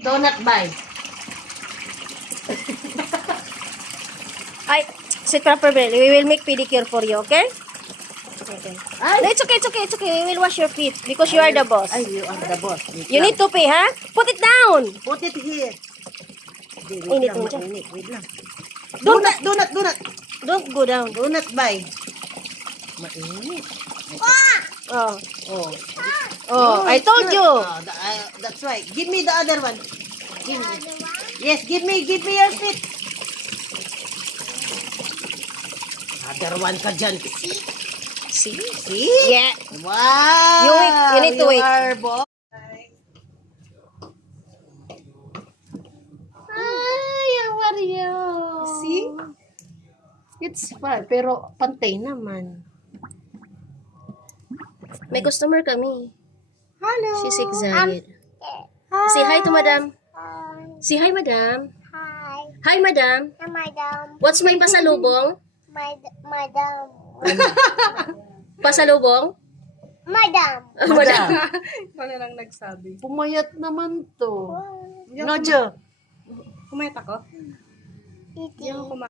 Donut buy. Ay, sit properly. We will make pedicure for you, okay? Okay. Ay! No, it's okay, it's okay, it's okay. We will wash your feet because you are the boss. Ay, you are the boss. Wait You lang. need to pay, ha? Put it down. Put it here. Hindi, Init wait lang, mo dyan. mainit. Wait lang. Don't- Donut. Don't go down. Donut buy. Mainit. Oh. Oh. Oh, I told you. That's right. Give me the other one. Give me. Yes, give me your feet. Other one ka dyan. See? See? Yeah. Wow. You wait. You need to wait. Are boss. Hi, how are you? See? It's fun, pero pantay naman. May customer kami. Hello. She's excited. Say hi to madam. Say hi, madam. Hi, Hi, madam. madam. What's my pasalubong? Madam. Pasalubong? Madam. Madam. Wala lang nagsabi. Pumayat naman to. Nadja. Kumayat ako? Eating.